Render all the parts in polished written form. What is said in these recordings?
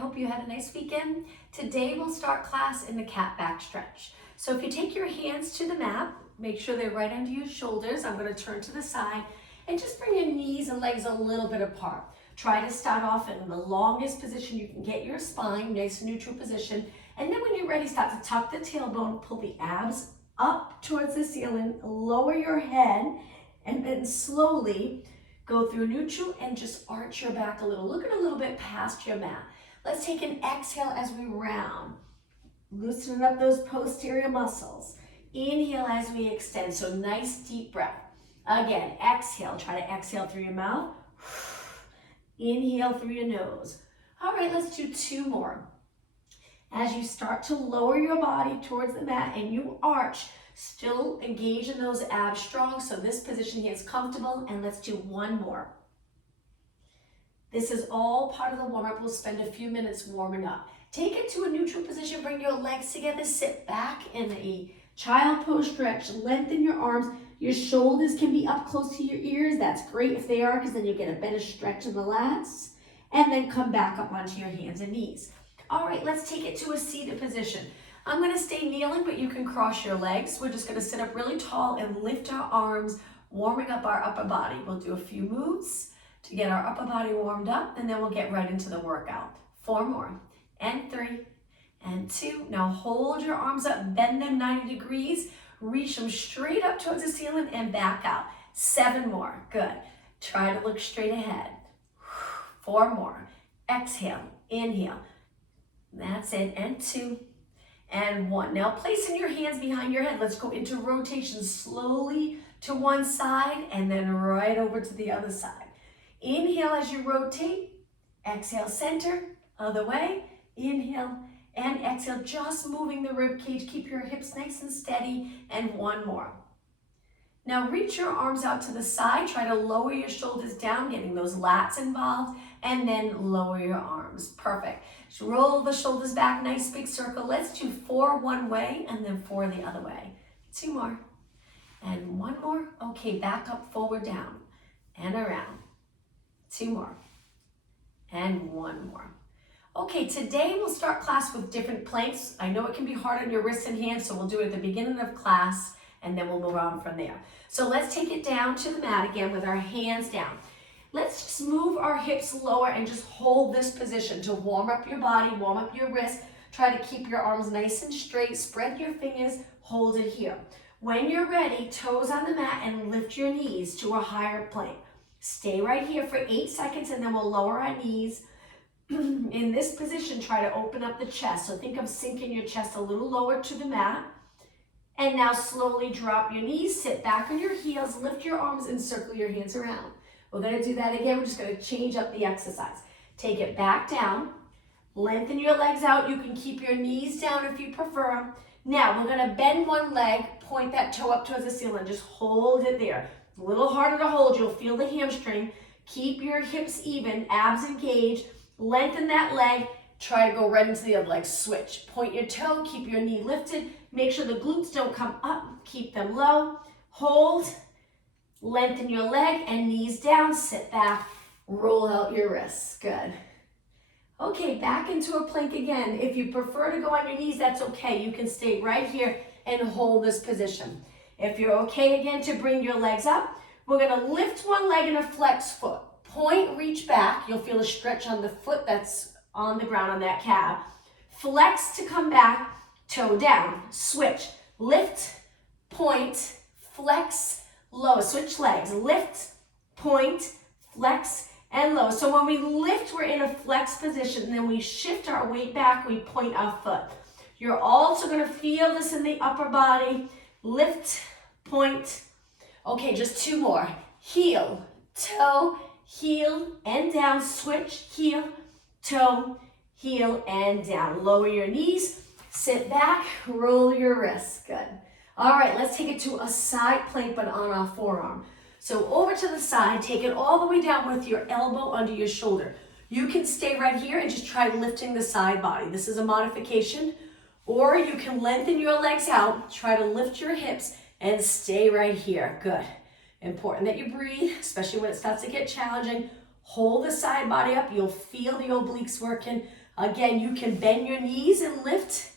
hope you had a nice weekend. Today we'll start class in the cat back stretch. So if you take your hands to the mat, make sure they're right under your shoulders. I'm going to turn to the side and just bring your knees and legs a little bit apart. Try to start off in the longest position you can get your spine, nice neutral position. And then when you're ready, start to tuck the tailbone, pull the abs up towards the ceiling, lower your head, and then slowly go through neutral and just arch your back a little. Look at a little bit past your mat. Let's take an exhale as we round. Loosening up those posterior muscles. Inhale as we extend, so nice deep breath. Again, exhale. Try to exhale through your mouth. Inhale through your nose. All right, let's do two more. As you start to lower your body towards the mat and you arch, still engage in those abs strong, so this position here is comfortable, and let's do one more. This is all part of the warm-up. We'll spend a few minutes warming up. Take it to a neutral position, bring your legs together, sit back in a child pose stretch, lengthen your arms. Your shoulders can be up close to your ears. That's great if they are, because then you get a better stretch in the lats. And then come back up onto your hands and knees. All right, let's take it to a seated position. I'm gonna stay kneeling, but you can cross your legs. We're just gonna sit up really tall and lift our arms, warming up our upper body. We'll do a few moves to get our upper body warmed up, and then we'll get right into the workout. 4 more, and 3, and 2. Now hold your arms up, bend them 90 degrees, reach them straight up towards the ceiling and back out. 7 more, good. Try to look straight ahead. 4 more, exhale, inhale. That's it, and 2, and 1. Now placing your hands behind your head, let's go into rotation slowly to one side and then right over to the other side. Inhale as you rotate, exhale center, other way, inhale and exhale, just moving the rib cage, keep your hips nice and steady, and 1 more. Now reach your arms out to the side, try to lower your shoulders down, getting those lats involved, and then lower your arms. Perfect. Just roll the shoulders back, nice big circle. Let's do 4 one way and then 4 the other way. 2 more, and 1 more. Okay, back up, forward, down, and around. 2 more, and 1 more. Okay, today we'll start class with different planks. I know it can be hard on your wrists and hands, so we'll do it at the beginning of class, and then we'll move on from there. So let's take it down to the mat again with our hands down. Let's just move our hips lower and just hold this position to warm up your body, warm up your wrists. Try to keep your arms nice and straight, spread your fingers, hold it here. When you're ready, toes on the mat and lift your knees to a higher plane. Stay right here for 8 seconds and then we'll lower our knees. In this position, try to open up the chest. So think of sinking your chest a little lower to the mat. And now slowly drop your knees, sit back on your heels, lift your arms and circle your hands around. We're gonna do that again. We're just gonna change up the exercise. Take it back down, lengthen your legs out. You can keep your knees down if you prefer. Now we're gonna bend one leg, point that toe up towards the ceiling. Just hold it there. A little harder to hold, you'll feel the hamstring. Keep your hips even, abs engaged. Lengthen that leg, try to go right into the other leg. Switch, point your toe, keep your knee lifted. Make sure the glutes don't come up, keep them low. Hold, lengthen your leg and knees down, sit back, roll out your wrists, good. Okay, back into a plank again. If you prefer to go on your knees, that's okay. You can stay right here and hold this position. If you're okay again to bring your legs up, we're gonna lift one leg and a flex foot. Point, reach back. You'll feel a stretch on the foot that's on the ground on that calf. Flex to come back, toe down. Switch, lift, point, flex, low. Switch legs, lift, point, flex, and low. So when we lift, we're in a flex position, and then we shift our weight back, we point our foot. You're also gonna feel this in the upper body. Lift, point. Okay, just 2 more. Heel, toe, heel, and down. Switch, heel, toe, heel, and down. Lower your knees, sit back, roll your wrists. Good. All right, let's take it to a side plank, but on our forearm. So over to the side, take it all the way down with your elbow under your shoulder. You can stay right here and just try lifting the side body. This is a modification. Or you can lengthen your legs out, try to lift your hips, and stay right here. Good. Important that you breathe, especially when it starts to get challenging. Hold the side body up. You'll feel the obliques working. Again, you can bend your knees and lift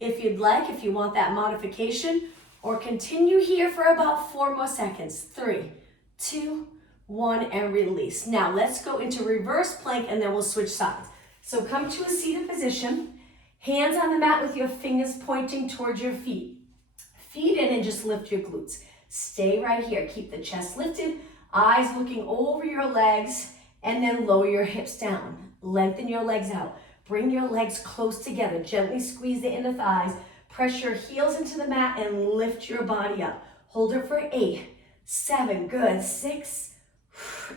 if you'd like, if you want that modification, or continue here for about 4 more seconds. 3, 2, 1, and release. Now let's go into reverse plank and then we'll switch sides. So come to a seated position, hands on the mat with your fingers pointing towards your feet. Feet in and just lift your glutes. Stay right here. Keep the chest lifted, eyes looking over your legs, and then lower your hips down. Lengthen your legs out. Bring your legs close together. Gently squeeze the inner thighs. Press your heels into the mat and lift your body up. Hold it for 8, 7, good, 6,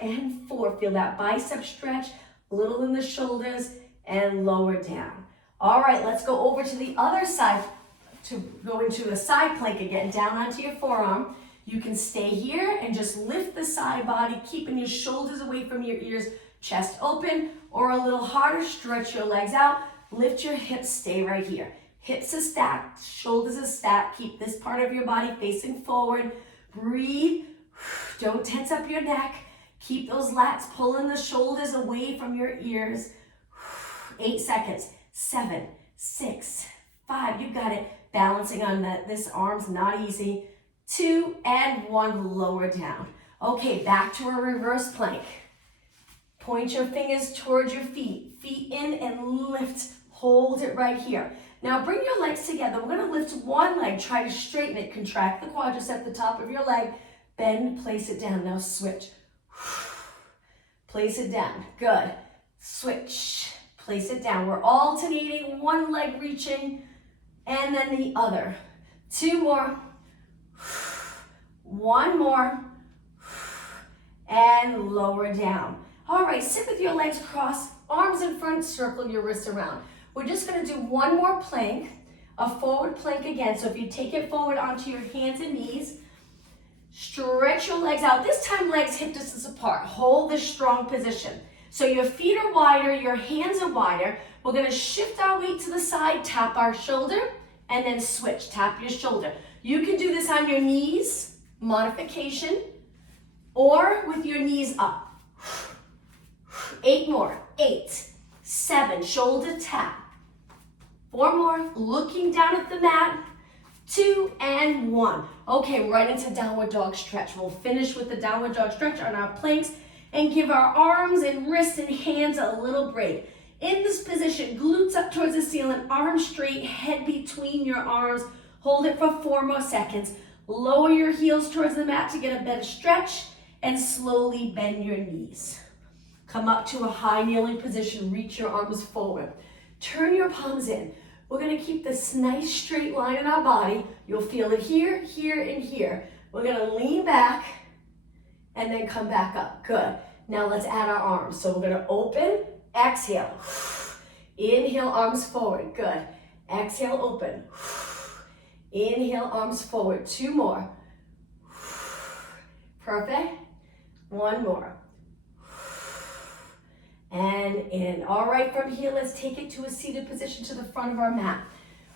and 4. Feel that bicep stretch, a little in the shoulders, and lower down. All right, let's go over to the other side to go into a side plank again, down onto your forearm. You can stay here and just lift the side body, keeping your shoulders away from your ears, chest open, or a little harder, stretch your legs out, lift your hips, stay right here. Hips are stacked, shoulders are stacked. Keep this part of your body facing forward. Breathe. Don't tense up your neck. Keep those lats pulling the shoulders away from your ears. 8 seconds. 7, 6, 5. You got it. Balancing on this arm's not easy. 2 and 1. Lower down. Okay, back to a reverse plank. Point your fingers towards your feet. Feet in and lift. Hold it right here. Now bring your legs together. We're going to lift one leg. Try to straighten it. Contract the quadriceps at the top of your leg. Bend, place it down. Now switch. Place it down. Good. Switch. Place it down. We're alternating. One leg reaching and then the other. 2 more. 1 more. And lower down. All right, sit with your legs crossed, arms in front, circle your wrists around. We're just going to do one more plank, a forward plank again. So if you take it forward onto your hands and knees, stretch your legs out. This time legs hip distance apart. Hold this strong position. So your feet are wider, your hands are wider. We're going to shift our weight to the side, tap our shoulder, and then switch, tap your shoulder. You can do this on your knees, modification, or with your knees up. 8 more. 8, 7, shoulder tap. 4 more, looking down at the mat. 2 and 1. Okay, right into downward dog stretch. We'll finish with the downward dog stretch on our planks and give our arms and wrists and hands a little break. In this position, glutes up towards the ceiling, arms straight, head between your arms. Hold it for 4 more seconds. Lower your heels towards the mat to get a better stretch and slowly bend your knees. Come up to a high kneeling position, reach your arms forward. Turn your palms in. We're gonna keep this nice straight line in our body. You'll feel it here, here, and here. We're gonna lean back and then come back up. Good. Now let's add our arms. So we're gonna open, exhale. Inhale, arms forward. Good. Exhale, open. Inhale, arms forward. 2 more. Perfect. 1 more. And in. All right, from here, let's take it to a seated position to the front of our mat.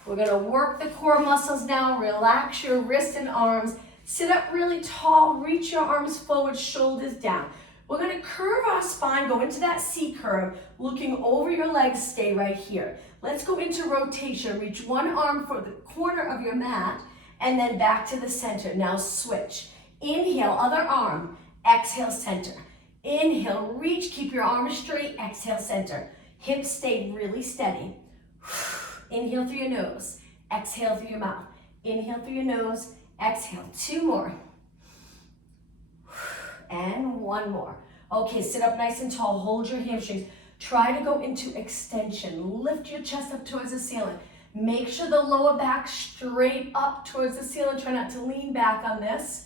We're gonna work the core muscles now. Relax your wrists and arms. Sit up really tall, reach your arms forward, shoulders down. We're gonna curve our spine, go into that C curve, looking over your legs, stay right here. Let's go into rotation. Reach one arm for the corner of your mat, and then back to the center. Now switch. Inhale, other arm. Exhale, center. Inhale, reach, keep your arms straight. Exhale, center. Hips stay really steady. Inhale through your nose. Exhale through your mouth. Inhale through your nose. Exhale. 2 more. And 1 more. Okay, sit up nice and tall. Hold your hamstrings. Try to go into extension. Lift your chest up towards the ceiling. Make sure the lower back straight up towards the ceiling. Try not to lean back on this.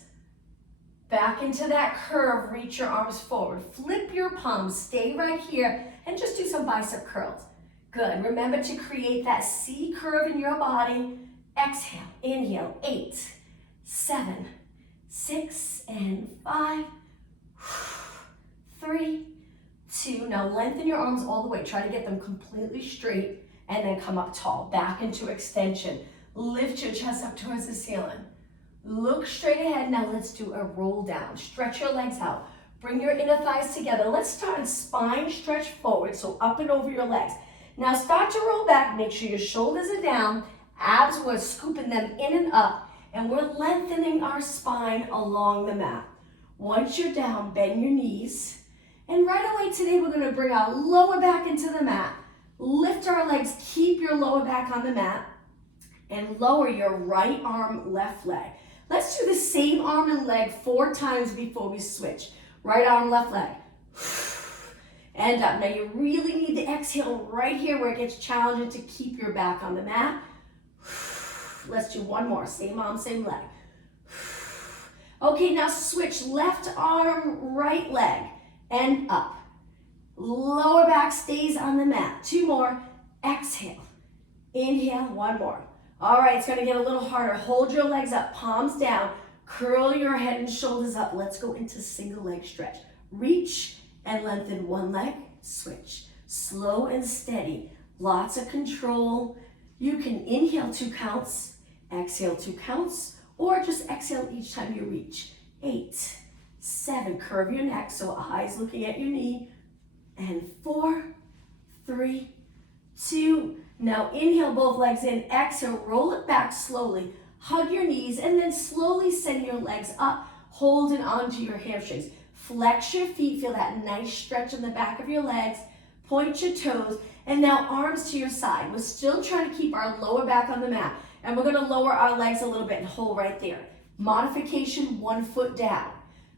Back into that curve, reach your arms forward. Flip your palms, stay right here, and just do some bicep curls. Good, remember to create that C curve in your body. Exhale, inhale, 8, 7, 6, and 5, 3, 2. Now lengthen your arms all the way. Try to get them completely straight, and then come up tall, back into extension. Lift your chest up towards the ceiling. Look straight ahead. Now let's do a roll down. Stretch your legs out. Bring your inner thighs together. Let's start a spine stretch forward, so up and over your legs. Now start to roll back. Make sure your shoulders are down. Abs, we're scooping them in and up. And we're lengthening our spine along the mat. Once you're down, bend your knees. And right away today, we're going to bring our lower back into the mat. Lift our legs, keep your lower back on the mat. And lower your right arm, left leg. Let's do the same arm and leg 4 times before we switch. Right arm, left leg. And up. Now you really need to exhale right here where it gets challenging to keep your back on the mat. Let's do one more. Same arm, same leg. Okay, now switch left arm, right leg, and up. Lower back stays on the mat. 2 more. Exhale. Inhale, 1 more. All right, it's gonna get a little harder. Hold your legs up, palms down. Curl your head and shoulders up. Let's go into single leg stretch. Reach and lengthen one leg, switch. Slow and steady, lots of control. You can inhale 2 counts, exhale 2 counts, or just exhale each time you reach. 8, 7, curve your neck so eyes looking at your knee. And 4, 3, 2. Now inhale both legs in, exhale, roll it back slowly. Hug your knees and then slowly send your legs up, holding onto your hamstrings. Flex your feet, feel that nice stretch in the back of your legs. Point your toes, and now arms to your side. We're still trying to keep our lower back on the mat, and we're gonna lower our legs a little bit and hold right there. Modification, 1 foot down.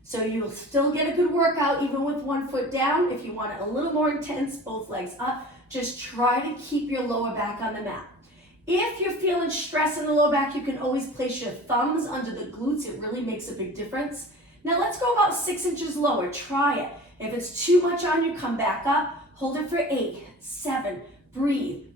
So you'll still get a good workout even with 1 foot down. If you want it a little more intense, both legs up, just try to keep your lower back on the mat. If you're feeling stress in the lower back, you can always place your thumbs under the glutes. It really makes a big difference. Now let's go about 6 inches lower. Try it. If it's too much on you, come back up. Hold it for 8, 7, breathe,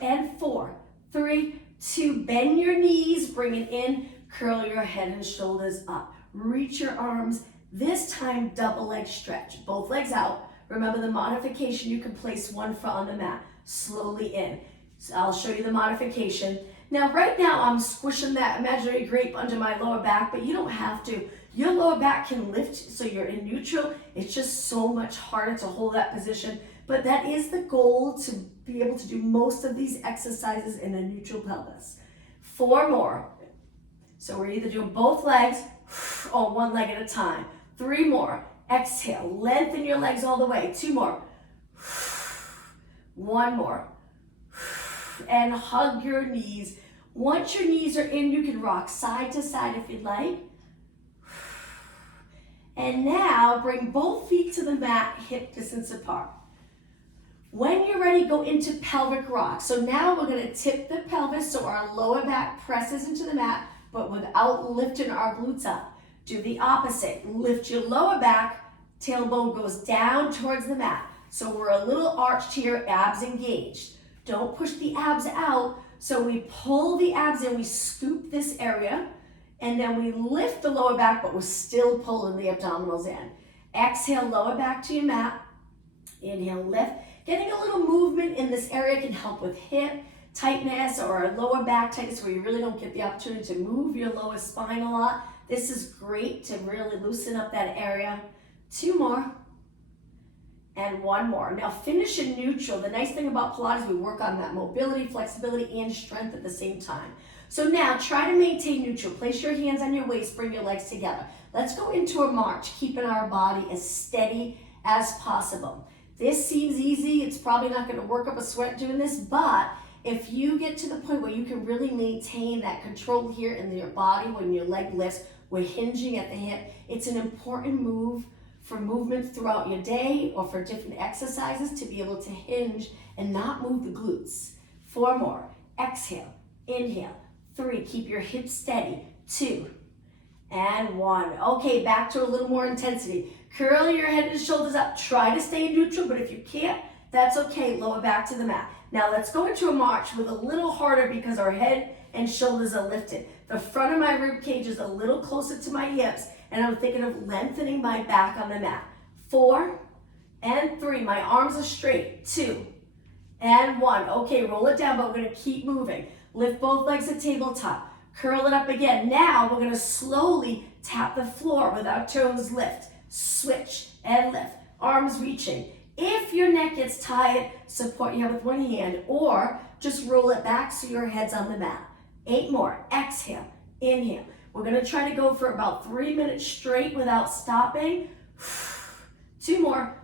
and 4, 3, 2. Bend your knees, bring it in, curl your head and shoulders up. Reach your arms. This time, double leg stretch. Both legs out. Remember the modification, you can place 1 foot on the mat. Slowly in. So I'll show you the modification. Now, right now, I'm squishing that imaginary grape under my lower back, but you don't have to. Your lower back can lift so you're in neutral. It's just so much harder to hold that position. But that is the goal, to be able to do most of these exercises in a neutral pelvis. 4 more. So we're either doing both legs or 1 leg at a time. 3 more. Exhale. Lengthen your legs all the way. 2 more. 1 more. And hug your knees. Once your knees are in, you can rock side to side if you'd like. And now bring both feet to the mat, hip distance apart. When you're ready, go into pelvic rock. So now we're gonna tip the pelvis so our lower back presses into the mat, but without lifting our glutes up. Do the opposite. Lift your lower back, tailbone goes down towards the mat. So we're a little arched here, abs engaged. Don't push the abs out. So we pull the abs in, we scoop this area, and then we lift the lower back, but we're still pulling the abdominals in. Exhale, lower back to your mat. Inhale, lift. Getting a little movement in this area can help with hip tightness or lower back tightness where you really don't get the opportunity to move your lower spine a lot. This is great to really loosen up that area. 2 more. And 1 more. Now finish in neutral. The nice thing about Pilates, we work on that mobility, flexibility, and strength at the same time. So now try to maintain neutral. Place your hands on your waist, bring your legs together. Let's go into a march, keeping our body as steady as possible. This seems easy. It's probably not going to work up a sweat doing this, but if you get to the point where you can really maintain that control here in your body when your leg lifts, we're hinging at the hip. It's an important move for movements throughout your day or for different exercises to be able to hinge and not move the glutes. 4 more. Exhale, inhale. 3, keep your hips steady. 2, and 1. Okay, back to a little more intensity. Curl your head and shoulders up. Try to stay neutral, but if you can't, that's okay. Lower back to the mat. Now let's go into a march with a little harder because our head and shoulders are lifted. The front of my rib cage is a little closer to my hips, and I'm thinking of lengthening my back on the mat. 4 and 3. My arms are straight. 2 and 1. Okay, roll it down, but we're going to keep moving. Lift both legs to tabletop. Curl it up again. Now we're going to slowly tap the floor with our toes lift. Switch and lift. Arms reaching. If your neck gets tight, support your head with one hand or just roll it back so your head's on the mat. 8 more. Exhale, inhale. We're gonna try to go for about 3 minutes straight without stopping. 2 more.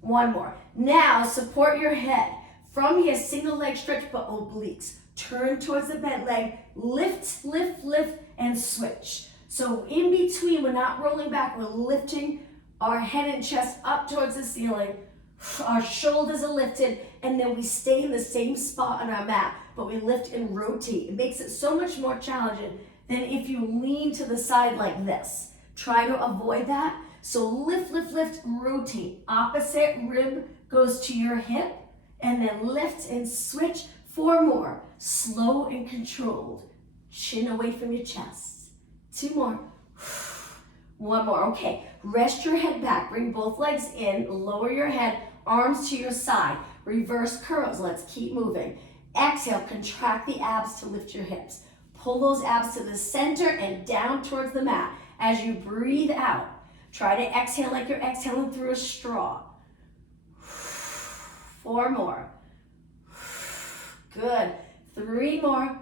1 more. Now support your head. From here, single leg stretch, but obliques. Turn towards the bent leg, lift, lift, lift, and switch. So in between, we're not rolling back, we're lifting our head and chest up towards the ceiling. Our shoulders are lifted, and then we stay in the same spot on our mat, but we lift and rotate. It makes it so much more challenging than if you lean to the side like this. Try to avoid that. So lift, lift, lift, rotate. Opposite rib goes to your hip, and then lift and switch. 4 more. Slow and controlled. Chin away from your chest. 2 more. 1 more. Okay, rest your head back. Bring both legs in. Lower your head. Arms to your side. Reverse curls. Let's keep moving. Exhale, contract the abs to lift your hips. Pull those abs to the center and down towards the mat. As you breathe out, try to exhale like you're exhaling through a straw. 4 more. Good. 3 more.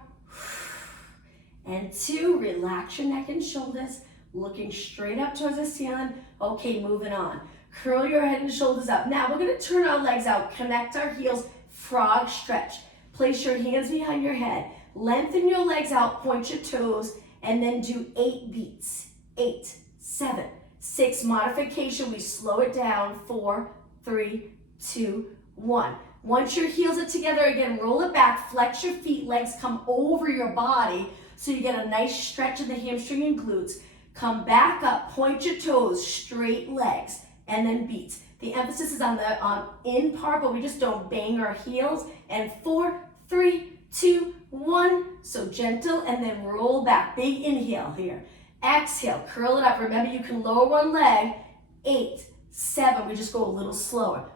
And 2, relax your neck and shoulders, looking straight up towards the ceiling. Okay, moving on. Curl your head and shoulders up. Now we're gonna turn our legs out, connect our heels, frog stretch. Place your hands behind your head. Lengthen your legs out, point your toes, and then do 8 beats. 8, 7, 6, modification, we slow it down. 4, 3, 2, 1. Once your heels are together again, roll it back, flex your feet, legs come over your body so you get a nice stretch of the hamstring and glutes. Come back up, point your toes, straight legs, and then beats. The emphasis is on the in part, but we just don't bang our heels. And 4, 3, 2, 1. So gentle, and then roll back. Big inhale here. Exhale, curl it up. Remember, you can lower one leg. 8, 7, we just go a little slower.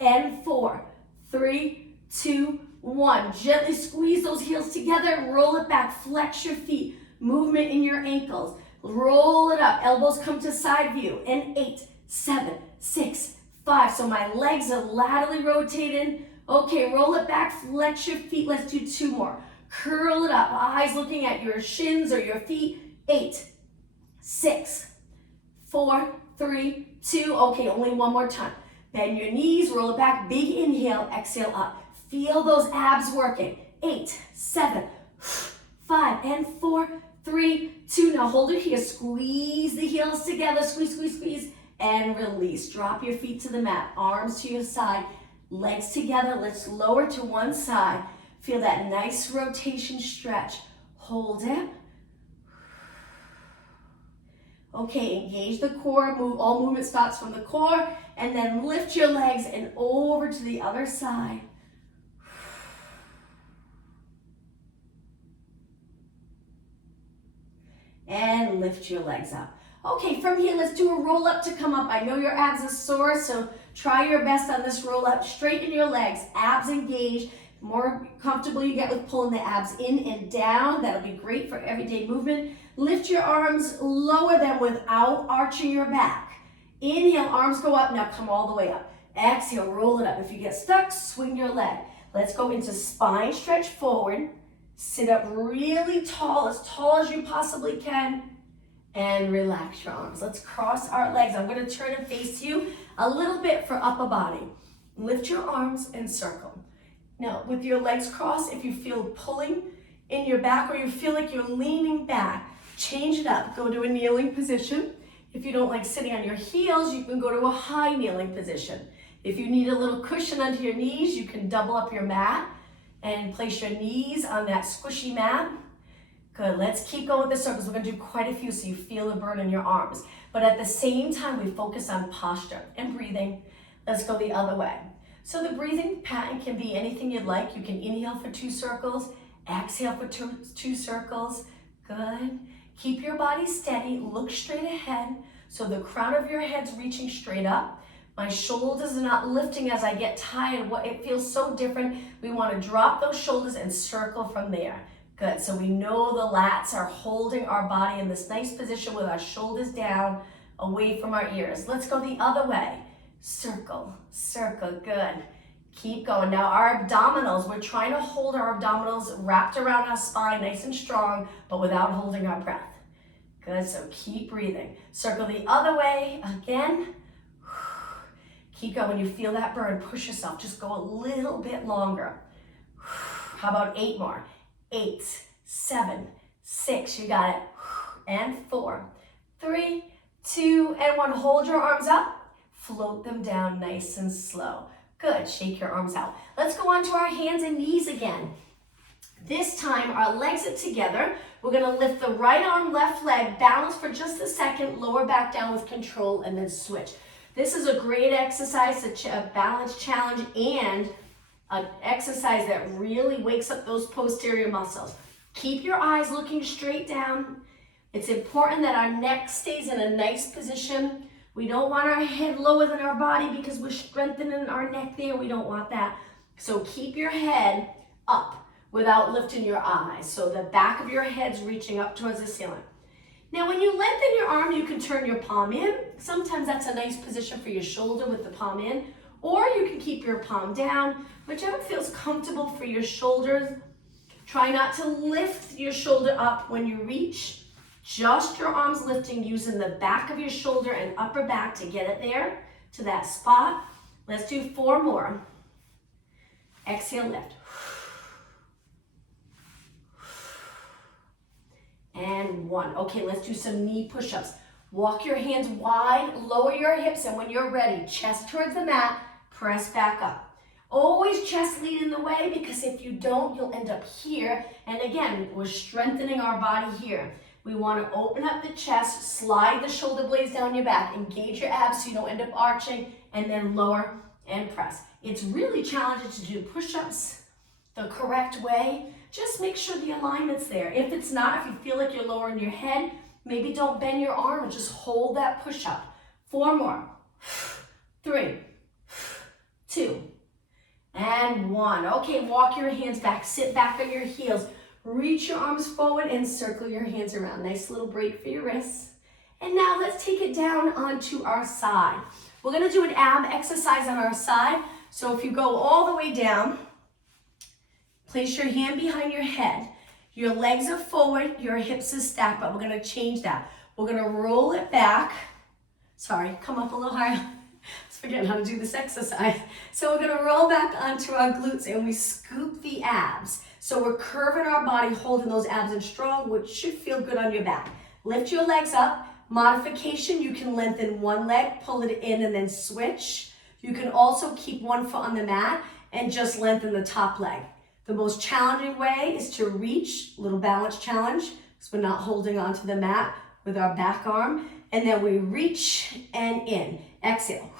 And 4, 3, 2, 1. Gently squeeze those heels together, roll it back, flex your feet, movement in your ankles. Roll it up, elbows come to side view. And 8, 7, 6, 5. So my legs are laterally rotated. Okay, roll it back, flex your feet. Let's do 2 more. Curl it up, eyes looking at your shins or your feet. 8, 6, 4, 3, 2. Okay, only 1 more time. Bend your knees, roll it back, big inhale, exhale up. Feel those abs working. 8, 7, 5, and 4, 3, 2. Now hold it here, squeeze the heels together, squeeze, squeeze, squeeze, and release. Drop your feet to the mat, arms to your side, legs together. Let's lower to one side. Feel that nice rotation stretch. Hold it. Okay, engage the core, move, all movement starts from the core, and then lift your legs and over to the other side. And lift your legs up. Okay, from here, let's do a roll up to come up. I know your abs are sore, so try your best on this roll up. Straighten your legs, abs engaged. The more comfortable you get with pulling the abs in and down, that'll be great for everyday movement. Lift your arms, lower them without arching your back. Inhale, arms go up, now come all the way up. Exhale, roll it up. If you get stuck, swing your leg. Let's go into spine stretch forward. Sit up really tall as you possibly can, and relax your arms. Let's cross our legs. I'm going to turn and face you a little bit for upper body. Lift your arms and circle. Now, with your legs crossed, if you feel pulling in your back or you feel like you're leaning back, change it up. Go to a kneeling position. If you don't like sitting on your heels, you can go to a high kneeling position. If you need a little cushion under your knees, you can double up your mat and place your knees on that squishy mat. Good, let's keep going with the circles. We're gonna do quite a few so you feel the burn in your arms. But at the same time, we focus on posture and breathing. Let's go the other way. So the breathing pattern can be anything you'd like. You can inhale for 2 circles, exhale for two circles. Good. Keep your body steady, look straight ahead. So the crown of your head's reaching straight up. My shoulders are not lifting as I get tired. It feels so different. We want to drop those shoulders and circle from there. Good, so we know the lats are holding our body in this nice position with our shoulders down, away from our ears. Let's go the other way. circle, circle, good. Keep going. Now our abdominals, we're trying to hold our abdominals wrapped around our spine, nice and strong, but without holding our breath. Good, so keep breathing. Circle the other way, again. Keep going. When you feel that burn, push yourself. Just go a little bit longer. How about 8 more? 8, 7, 6, you got it. And 4, 3, 2, and 1. Hold your arms up. Float them down nice and slow. Good, shake your arms out. Let's go on to our hands and knees again. This time, our legs are together. We're gonna lift the right arm, left leg, balance for just a second, lower back down with control, and then switch. This is a great exercise, a balance challenge, and an exercise that really wakes up those posterior muscles. Keep your eyes looking straight down. It's important that our neck stays in a nice position. We don't want our head lower than our body because we're strengthening our neck there. We don't want that. So keep your head up without lifting your eyes. So the back of your head's reaching up towards the ceiling. Now when you lengthen your arm, you can turn your palm in. Sometimes that's a nice position for your shoulder with the palm in. Or you can keep your palm down, whichever feels comfortable for your shoulders. Try not to lift your shoulder up when you reach. Just your arms lifting using the back of your shoulder and upper back to get it there, to that spot. Let's do 4 more. Exhale, lift. And 1. Okay, let's do some knee push-ups. Walk your hands wide, lower your hips, and when you're ready, chest towards the mat, press back up. Always chest leading the way, because if you don't, you'll end up here. And again, we're strengthening our body here. We want to open up the chest, slide the shoulder blades down your back, engage your abs so you don't end up arching, and then lower and press. It's really challenging to do push-ups the correct way. Just make sure the alignment's there. If it's not, if you feel like you're lowering your head, maybe don't bend your arm and just hold that push-up. 4 more. 3, 2, and 1. Okay, walk your hands back, sit back on your heels. Reach your arms forward and circle your hands around. Nice little break for your wrists. And now let's take it down onto our side. We're gonna do an ab exercise on our side. So if you go all the way down, place your hand behind your head. Your legs are forward, your hips are stacked, but we're gonna change that. We're gonna roll it back. Sorry, come up a little higher. I was forgetting how to do this exercise. So we're gonna roll back onto our glutes and we scoop the abs. So we're curving our body, holding those abs in strong, which should feel good on your back. Lift your legs up. Modification, you can lengthen one leg, pull it in and then switch. You can also keep one foot on the mat and just lengthen the top leg. The most challenging way is to reach, little balance challenge, because we're not holding onto the mat with our back arm. And then we reach and in. Exhale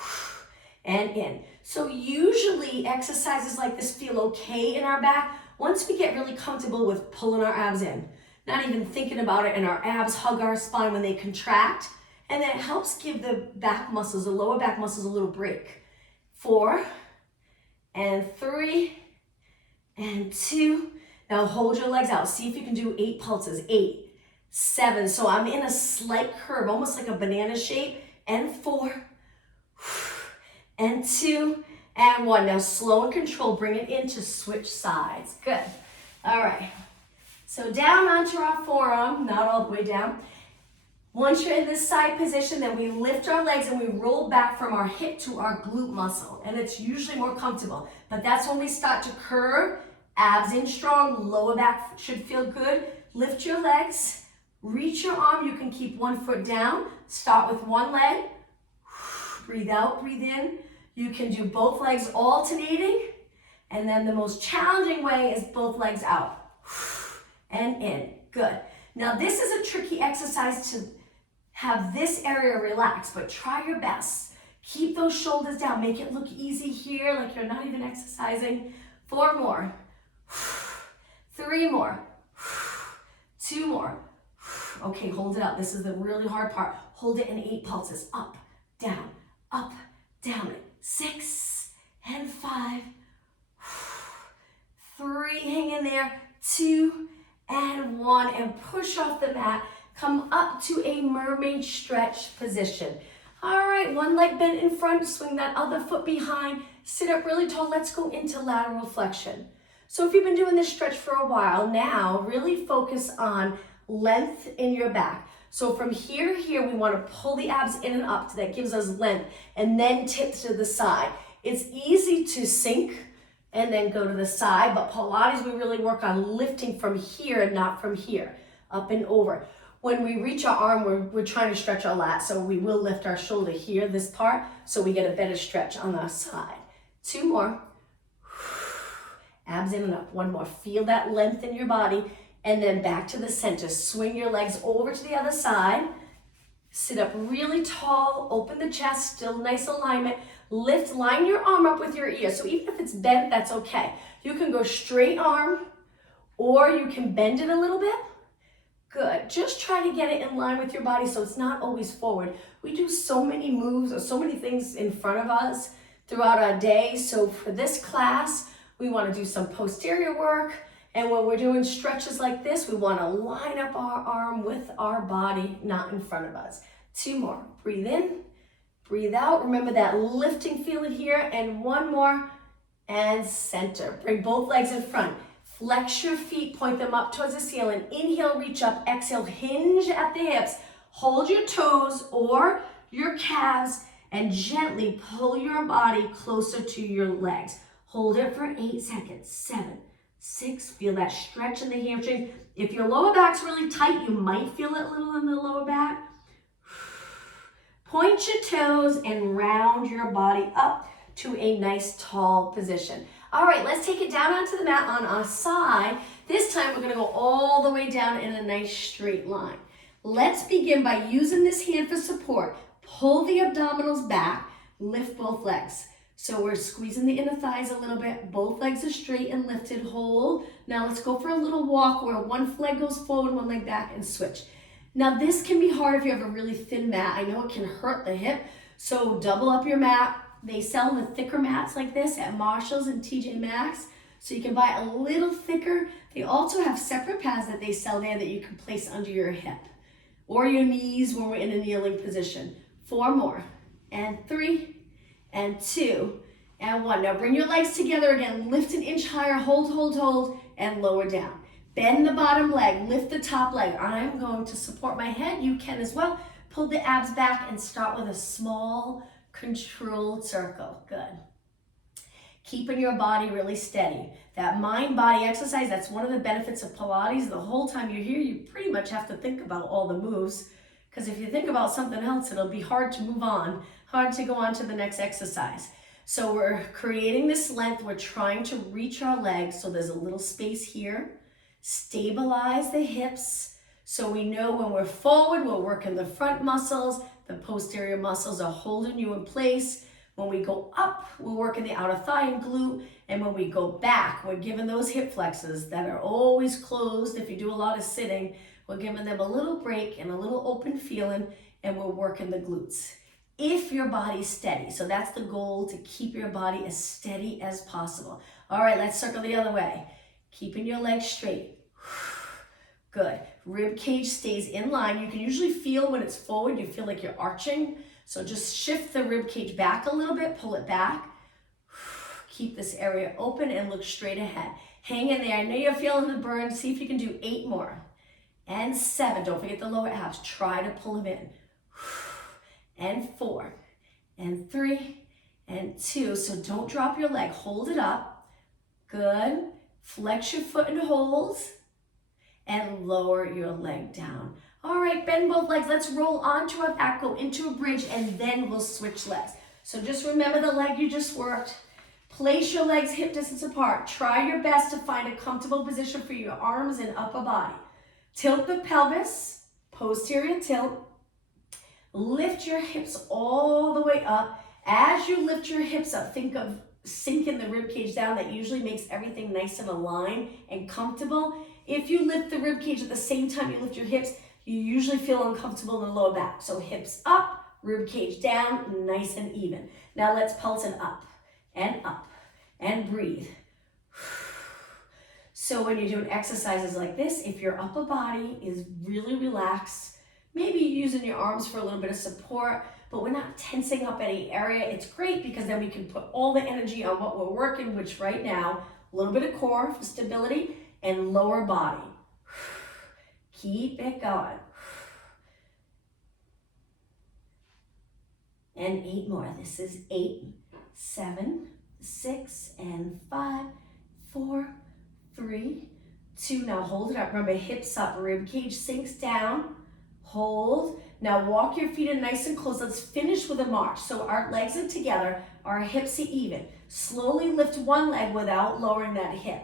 and in. So usually exercises like this feel okay in our back once we get really comfortable with pulling our abs in. Not even thinking about it, and our abs hug our spine when they contract. And then it helps give the back muscles, the lower back muscles, a little break. 4 and 3 and 2. Now hold your legs out. See if you can do 8 pulses. 8, 7. So I'm in a slight curve, almost like a banana shape. And 4 and 2 and 1. Now slow and control. Bring it in to switch sides. Good. All right. So down onto our forearm, not all the way down. Once you're in this side position, then we lift our legs and we roll back from our hip to our glute muscle. And it's usually more comfortable. But that's when we start to curve, abs in strong, lower back should feel good. Lift your legs, reach your arm. You can keep one foot down. Start with one leg. Breathe out, breathe in. You can do both legs alternating. And then the most challenging way is both legs out. And in. Good. Now this is a tricky exercise to have this area relax, but try your best. Keep those shoulders down. Make it look easy here, like you're not even exercising. 4 more. 3 more. 2 more. Okay, hold it out. This is the really hard part. Hold it in 8 pulses. Up, down, 6 and 5. 3, hang in there. 2 and 1, and push off the mat. Come up to a mermaid stretch position. All right, one leg bent in front, swing that other foot behind, sit up really tall. Let's go into lateral flexion. So if you've been doing this stretch for a while, now really focus on length in your back. So from here to here, we want to pull the abs in and up. So that gives us length, and then tip to the side. It's easy to sink and then go to the side, but Pilates, we really work on lifting from here and not from here, up and over. When we reach our arm, we're trying to stretch our lat, so we will lift our shoulder here, this part, so we get a better stretch on our side. 2 more. Abs in and up. 1 more. Feel that length in your body, and then back to the center. Swing your legs over to the other side. Sit up really tall, open the chest, still nice alignment. Lift, line your arm up with your ear. So even if it's bent, that's okay. You can go straight arm, or you can bend it a little bit. Good. Just try to get it in line with your body so it's not always forward. We do so many moves or so many things in front of us throughout our day. So for this class, we want to do some posterior work. And when we're doing stretches like this, we want to line up our arm with our body, not in front of us. 2 more. Breathe in, breathe out. Remember that lifting feeling here. And 1 more. And center. Bring both legs in front. Flex your feet, point them up towards the ceiling. Inhale, reach up. Exhale, hinge at the hips. Hold your toes or your calves and gently pull your body closer to your legs. Hold it for 8 seconds. 7, 6. Feel that stretch in the hamstrings. If your lower back's really tight, you might feel it a little in the lower back. Point your toes and round your body up to a nice tall position. All right, let's take it down onto the mat on our side. This time we're gonna go all the way down in a nice straight line. Let's begin by using this hand for support. Pull the abdominals back, lift both legs. So we're squeezing the inner thighs a little bit. Both legs are straight and lifted, hold. Now let's go for a little walk where one leg goes forward, one leg back, and switch. Now this can be hard if you have a really thin mat. I know it can hurt the hip, so double up your mat. They sell the thicker mats like this at Marshall's and TJ Maxx, so you can buy a little thicker. They also have separate pads that they sell there that you can place under your hip or your knees when we're in a kneeling position. 4 more, and 3, and 2, and 1. Now bring your legs together again, lift an inch higher, hold, hold, hold, and lower down. Bend the bottom leg, lift the top leg. I'm going to support my head, you can as well. Pull the abs back and start with a small, controlled circle. Good. Keeping your body really steady. That mind-body exercise, that's one of the benefits of Pilates. The whole time you're here, you pretty much have to think about all the moves, because if you think about something else, it'll be hard to move on, hard to go on to the next exercise. So we're creating this length. We're trying to reach our legs, so there's a little space here. Stabilize the hips, so we know when we're forward, we're working the front muscles. The posterior muscles are holding you in place. When we go up, we're working the outer thigh and glute. And when we go back, we're giving those hip flexors that are always closed. If you do a lot of sitting, we're giving them a little break and a little open feeling, and we're working the glutes. If your body's steady, so that's the goal, to keep your body as steady as possible. All right, let's circle the other way. Keeping your legs straight. Good. Rib cage stays in line. You can usually feel when it's forward, you feel like you're arching. So just shift the rib cage back a little bit, pull it back. Keep this area open and look straight ahead. Hang in there. I know you're feeling the burn. See if you can do 8 more. And 7. Don't forget the lower abs. Try to pull them in. And 4. And 3. And 2. So don't drop your leg. Hold it up. Good. Flex your foot and hold. And lower your leg down. All right, bend both legs. Let's roll onto our back, go into a bridge, and then we'll switch legs. So just remember the leg you just worked. Place your legs hip distance apart. Try your best to find a comfortable position for your arms and upper body. Tilt the pelvis, posterior tilt. Lift your hips all the way up. As you lift your hips up, think of sinking the rib cage down. That usually makes everything nice and aligned and comfortable. If you lift the rib cage at the same time you lift your hips, you usually feel uncomfortable in the lower back. So hips up, rib cage down, nice and even. Now let's pulse it up and breathe. So when you're doing exercises like this, if your upper body is really relaxed, maybe using your arms for a little bit of support, but we're not tensing up any area. It's great because then we can put all the energy on what we're working, which right now, a little bit of core for stability and lower body. Keep it going. And 8 more. This is 8, 7, 6, and 5, 4, 3, 2. Now hold it up. Remember, hips up, rib cage sinks down. Hold. Now walk your feet in nice and close. Let's finish with a march. So our legs are together, our hips are even. Slowly lift one leg without lowering that hip.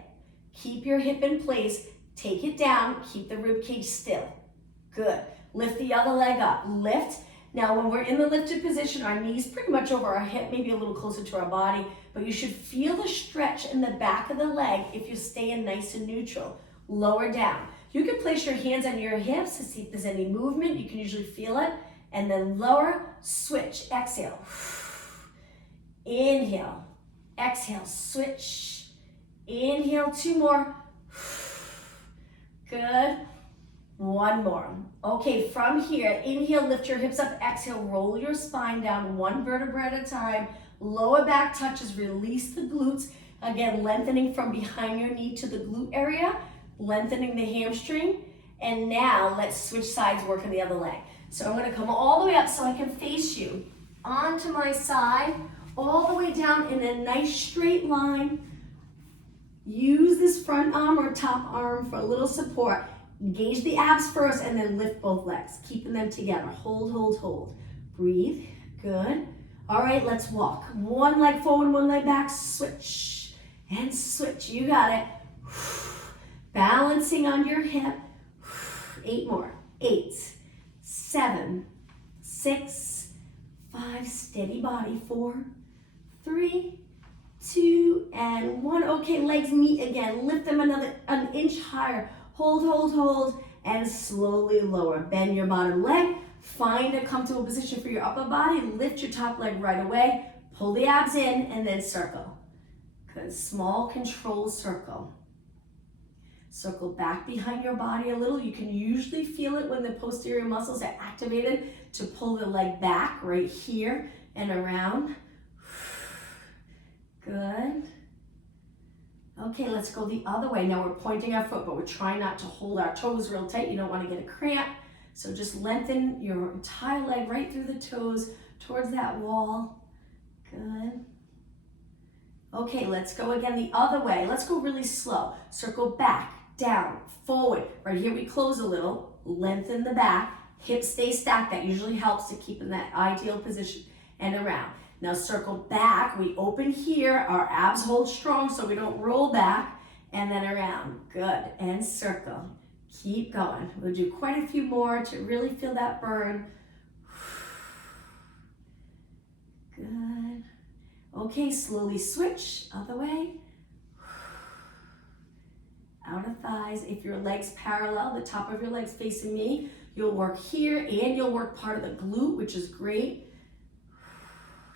Keep your hip in place. Take it down. Keep the rib cage still. Good. Lift the other leg up. Lift. Now when we're in the lifted position, our knees pretty much over our hip, maybe a little closer to our body, but you should feel the stretch in the back of the leg if you're staying nice and neutral. Lower down. You can place your hands on your hips to see if there's any movement. You can usually feel it. And then lower, switch, exhale. Inhale, exhale, switch. Inhale, 2 more. Good. 1 more. Okay, from here, inhale, lift your hips up. Exhale, roll your spine down 1 vertebra at a time. Lower back touches, release the glutes. Again, lengthening from behind your knee to the glute area, lengthening the hamstring. And now let's switch sides, work on the other leg. So I'm gonna come all the way up so I can face you onto my side, all the way down in a nice straight line. Use this front arm or top arm for a little support. Engage the abs first and then lift both legs, keeping them together. Hold, hold, hold. Breathe, good. All right, let's walk. 1 leg forward, 1 leg back, switch and switch. You got it. Balancing on your hip. 8 more. 8, 7, 6, 5. Steady body. 4, 3, 2, and 1. Okay, legs meet again. Lift them an inch higher. Hold, hold, hold, and slowly lower. Bend your bottom leg. Find a comfortable position for your upper body. Lift your top leg right away. Pull the abs in and then circle. Good. Small controlled circle. Circle back behind your body a little. You can usually feel it when the posterior muscles are activated to pull the leg back right here and around. Good. Okay, let's go the other way. Now we're pointing our foot, but we're trying not to hold our toes real tight. You don't want to get a cramp. So just lengthen your entire leg right through the toes towards that wall. Good. Okay, let's go again the other way. Let's go really slow. Circle back, down, forward. Right here we close a little. Lengthen the back. Hips stay stacked. That usually helps to keep in that ideal position and around. Now circle back, we open here, our abs hold strong so we don't roll back, and then around. Good, and circle. Keep going. We'll do quite a few more to really feel that burn. Good. Okay, slowly switch, other way. Outer thighs. If your leg's parallel, the top of your leg's facing me, you'll work here and you'll work part of the glute, which is great.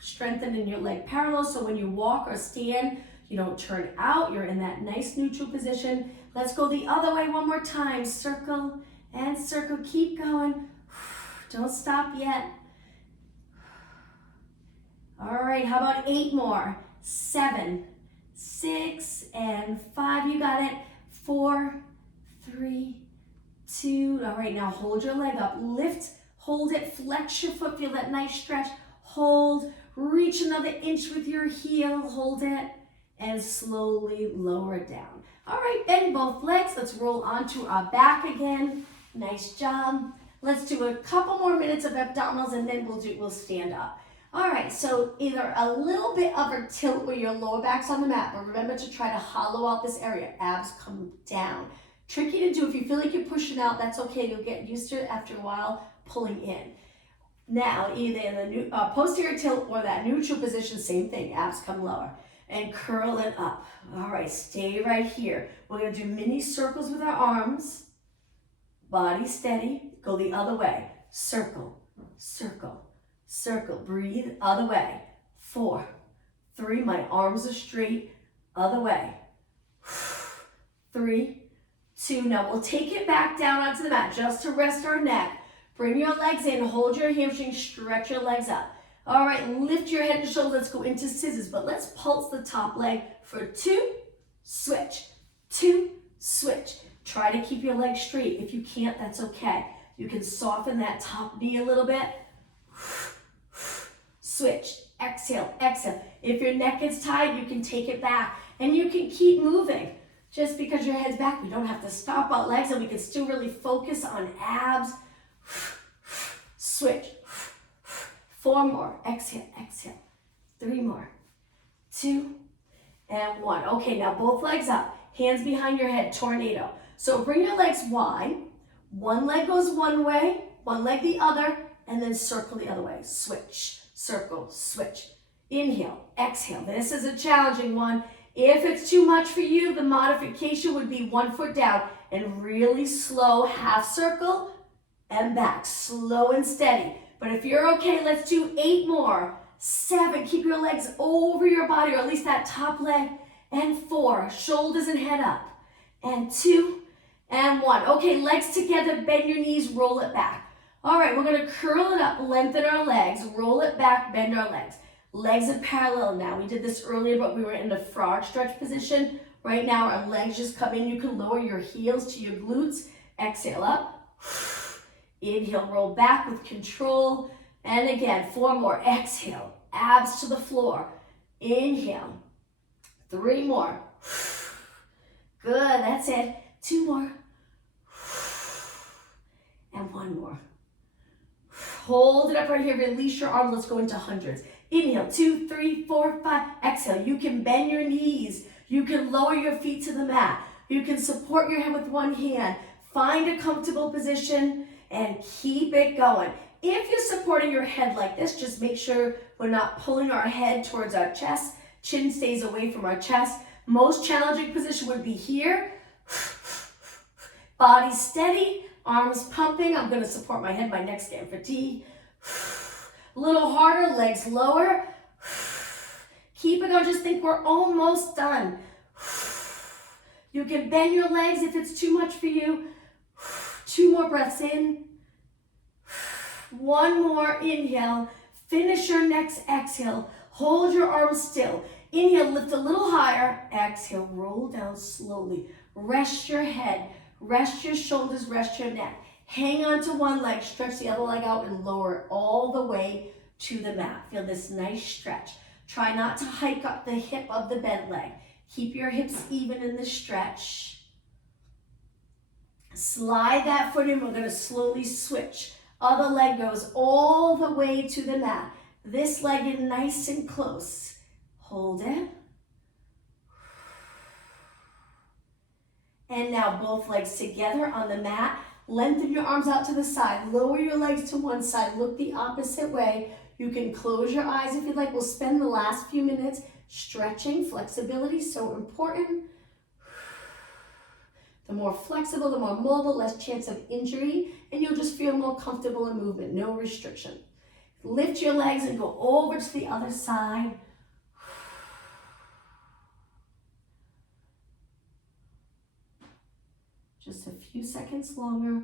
Strengthening your leg parallel so when you walk or stand, you don't turn out. You're in that nice neutral position. Let's go the other way 1 more time. Circle and circle. Keep going. Don't stop yet. All right, how about 8 more? 7, 6, and 5. You got it. 4, 3, 2. All right, now hold your leg up. Lift, hold it, flex your foot. Feel that nice stretch. Hold. Reach another inch with your heel, hold it, and slowly lower it down. All right, bend both legs. Let's roll onto our back again. Nice job. Let's do a couple more minutes of abdominals and then we'll stand up. All right, so either a little bit of a tilt where your lower back's on the mat, but remember to try to hollow out this area. Abs come down. Tricky to do. If you feel like you're pushing out, that's okay. You'll get used to it after a while, pulling in. Now, either in the posterior tilt or that neutral position, same thing, abs come lower. And curl it up. All right, stay right here. We're gonna do mini circles with our arms. Body steady, go the other way. Circle, circle, circle. Breathe, other way. 4, 3, my arms are straight, other way. 3, 2, now we'll take it back down onto the mat just to rest our neck. Bring your legs in, hold your hamstrings, stretch your legs up. All right, lift your head and shoulders. Let's go into scissors, but let's pulse the top leg for 2, switch, 2, switch. Try to keep your legs straight. If you can't, that's okay. You can soften that top knee a little bit. Switch, exhale, exhale. If your neck is tight, you can take it back and you can keep moving. Just because your head's back, we don't have to stop our legs and we can still really focus on abs. Switch. 4 more. Exhale, exhale. 3 more. 2 and 1. Okay, now both legs up. Hands behind your head, tornado. So bring your legs wide. One leg goes one way, one leg the other, and then circle the other way. Switch, circle, switch. Inhale, exhale. This is a challenging one. If it's too much for you, the modification would be 1 foot down and really slow half circle and back. Slow and steady. But if you're okay, let's do 8 more. 7, keep your legs over your body, or at least that top leg. And 4, shoulders and head up. And 2 and 1. Okay, legs together, bend your knees, roll it back. All right, we're gonna curl it up, lengthen our legs, roll it back, bend our legs. Legs are parallel now. We did this earlier, but we were in the frog stretch position. Right now, our legs just come in. You can lower your heels to your glutes. Exhale up. Inhale, roll back with control. And again, 4 more. Exhale, abs to the floor. Inhale. 3 more. Good, that's it. 2 more. And 1 more. Hold it up right here. Release your arms. Let's go into hundreds. Inhale, 2, 3, 4, 5. Exhale, you can bend your knees. You can lower your feet to the mat. You can support your head with one hand. Find a comfortable position and keep it going. If you're supporting your head like this, just make sure we're not pulling our head towards our chest. Chin stays away from our chest. Most challenging position would be here. Body steady, arms pumping. I'm gonna support my head, my neck's getting fatigued. A little harder, legs lower. Keep it going, just think we're almost done. You can bend your legs if it's too much for you. 2 more breaths in. 1 more, inhale. Finish your next exhale. Hold your arms still. Inhale, lift a little higher. Exhale, roll down slowly. Rest your head, rest your shoulders, rest your neck. Hang on to one leg, stretch the other leg out and lower it all the way to the mat. Feel this nice stretch. Try not to hike up the hip of the bent leg. Keep your hips even in the stretch. Slide that foot in. We're going to slowly switch. Other leg goes all the way to the mat. This leg in nice and close. Hold it. And now both legs together on the mat. Lengthen your arms out to the side. Lower your legs to one side. Look the opposite way. You can close your eyes if you'd like. We'll spend the last few minutes stretching. Flexibility, so important. The more flexible, the more mobile, less chance of injury, and you'll just feel more comfortable in movement, no restriction. Lift your legs and go over to the other side. Just a few seconds longer.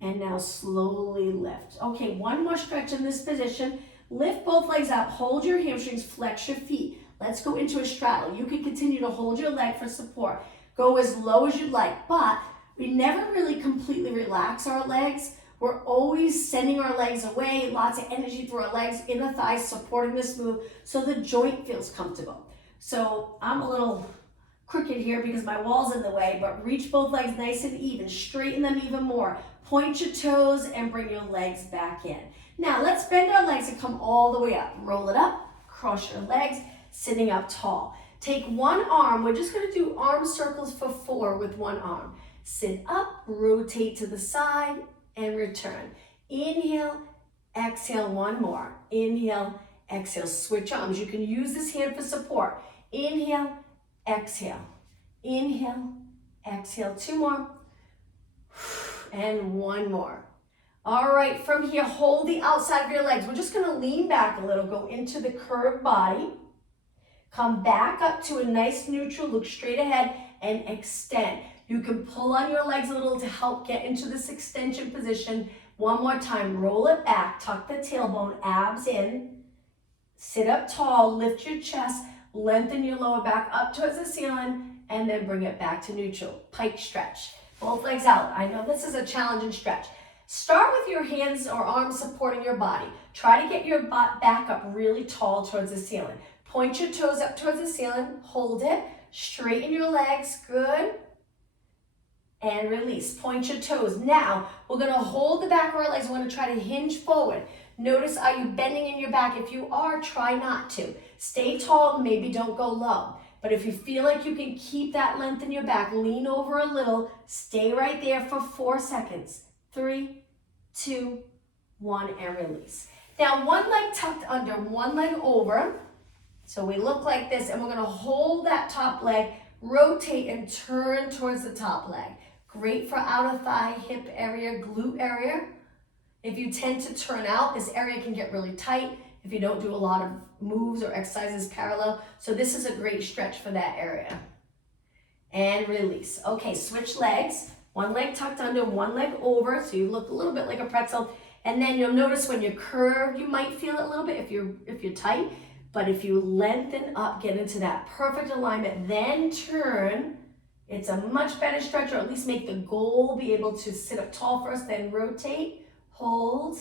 And now slowly lift. Okay, 1 more stretch in this position. Lift both legs up, hold your hamstrings, flex your feet. Let's go into a straddle. You can continue to hold your leg for support. Go as low as you'd like, but we never really completely relax our legs. We're always sending our legs away, lots of energy through our legs, inner thighs, supporting this move so the joint feels comfortable. So I'm a little crooked here because my wall's in the way, but reach both legs nice and even, straighten them even more. Point your toes and bring your legs back in. Now let's bend our legs and come all the way up. Roll it up, cross your legs, sitting up tall. Take one arm, we're just gonna do arm circles for 4 with one arm. Sit up, rotate to the side, and return. Inhale, exhale, 1 more. Inhale, exhale, switch arms. You can use this hand for support. Inhale, exhale, inhale, exhale, 2 more, and 1 more. All right, from here, hold the outside of your legs. We're just gonna lean back a little, go into the curved body. Come back up to a nice neutral, look straight ahead and extend. You can pull on your legs a little to help get into this extension position. One more time, roll it back, tuck the tailbone, abs in, sit up tall, lift your chest, lengthen your lower back up towards the ceiling, and then bring it back to neutral. Pike stretch, both legs out. I know this is a challenging stretch. Start with your hands or arms supporting your body. Try to get your butt back up really tall towards the ceiling. Point your toes up towards the ceiling, hold it, straighten your legs, good, and release. Point your toes. Now, we're gonna hold the back of our legs. We're gonna try to hinge forward. Notice, are you bending in your back? If you are, try not to. Stay tall, maybe don't go low. But if you feel like you can keep that length in your back, lean over a little, stay right there for 4 seconds. 3, 2, 1, and release. Now, one leg tucked under, one leg over. So we look like this, and we're gonna hold that top leg, rotate and turn towards the top leg. Great for outer thigh, hip area, glute area. If you tend to turn out, this area can get really tight if you don't do a lot of moves or exercises parallel. So this is a great stretch for that area. And release. Okay, switch legs. One leg tucked under, one leg over, so you look a little bit like a pretzel. And then you'll notice when you curve, you might feel it a little bit if you're tight. But if you lengthen up, get into that perfect alignment, then turn, it's a much better stretch, or at least make the goal be able to sit up tall first, then rotate, hold,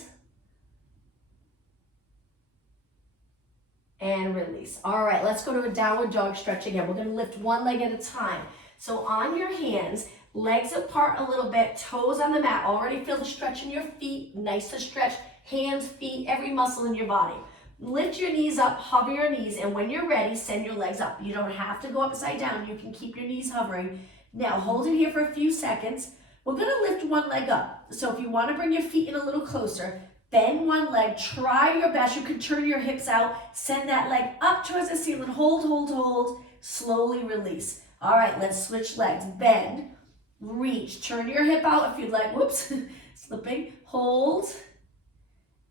and release. All right, let's go to a downward dog stretch again. We're gonna lift one leg at a time. So on your hands, legs apart a little bit, toes on the mat. Already feel the stretch in your feet, nice to stretch, hands, feet, every muscle in your body. Lift your knees up, hover your knees, and when you're ready, send your legs up. You don't have to go upside down. You can keep your knees hovering. Now, hold it here for a few seconds. We're gonna lift one leg up. So if you wanna bring your feet in a little closer, bend one leg, try your best. You can turn your hips out, send that leg up towards the ceiling. Hold, hold, hold, slowly release. All right, let's switch legs. Bend, reach, turn your hip out if you'd like. Whoops, slipping, hold,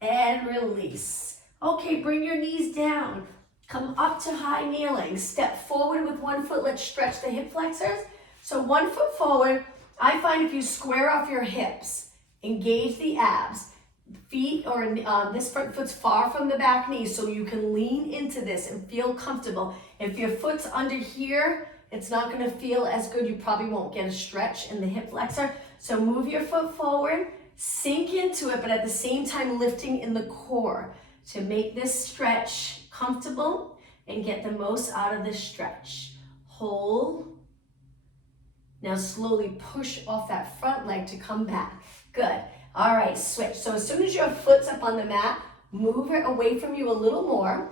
and release. Okay, bring your knees down. Come up to high kneeling. Step forward with one foot. Let's stretch the hip flexors. So 1 foot forward. I find if you square off your hips, engage the abs, feet or this front foot's far from the back knee, so you can lean into this and feel comfortable. If your foot's under here, it's not gonna feel as good. You probably won't get a stretch in the hip flexor. So move your foot forward, sink into it, but at the same time lifting in the core to make this stretch comfortable and get the most out of this stretch. Hold. Now slowly push off that front leg to come back. Good. All right, switch. So as soon as your foot's up on the mat, move it away from you a little more.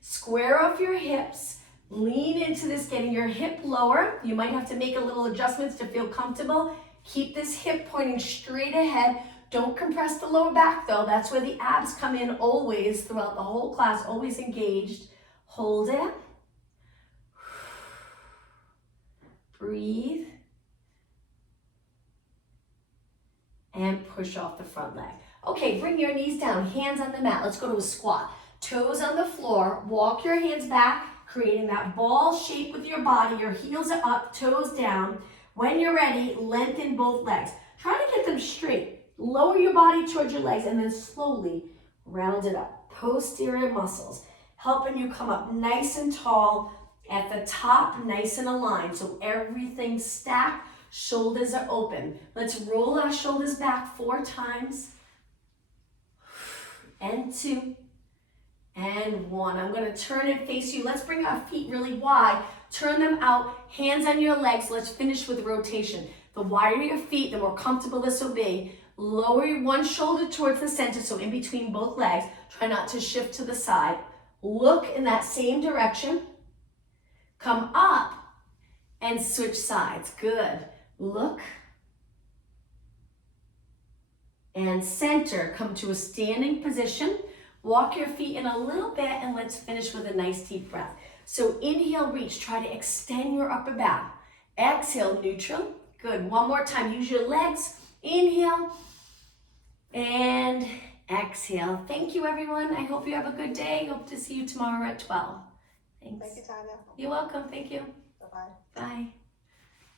Square off your hips. Lean into this, getting your hip lower. You might have to make a little adjustments to feel comfortable. Keep this hip pointing straight ahead. Don't compress the lower back though. That's where the abs come in always throughout the whole class, always engaged. Hold it. Breathe. And push off the front leg. Okay, bring your knees down, hands on the mat. Let's go to a squat. Toes on the floor, walk your hands back, creating that ball shape with your body. Your heels are up, toes down. When you're ready, lengthen both legs. Try to get them straight. Lower your body towards your legs and then slowly round it up. Posterior muscles, helping you come up nice and tall at the top, nice and aligned. So everything's stacked, shoulders are open. Let's roll our shoulders back 4 times. And 2. And 1. I'm going to turn and face you. Let's bring our feet really wide. Turn them out, hands on your legs. Let's finish with rotation. The wider your feet, the more comfortable this will be. Lower one shoulder towards the center, so in between both legs. Try not to shift to the side. Look in that same direction. Come up and switch sides. Good. Look and center. Come to a standing position. Walk your feet in a little bit and let's finish with a nice deep breath. So inhale, reach. Try to extend your upper back. Exhale, neutral. Good. One more time. Use your legs. Inhale and exhale. Thank you, everyone. I hope you have a good day. Hope to see you tomorrow at 12. Thanks. Thank you, Tanya. You're welcome. Thank you. Bye-bye. Bye.